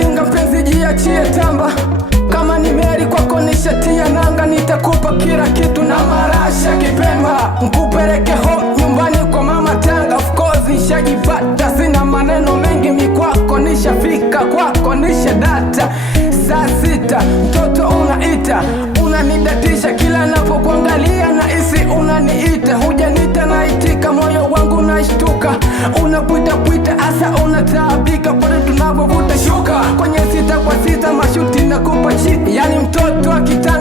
Linga mpenzi jiachie tamba, kama ni meli kwako nishatia nanga, nitakupa kila kitu na marasha Kipemba, nkupeleke home nyumbani kwa mama Tanga. Of course nishajipata, sina maneno mengi, mikwako nishafika, kwako nishadata. Saa 6 mtoto unaita, unanidatisha kila napokuangalia na isi unaniita, hujanita naitika, moyo wangu nashtuka, unapita asa unataabika, pale tunapovuta shuka kwenye 6 kwa 6 mashuti na kupa chini, yani mtoto akita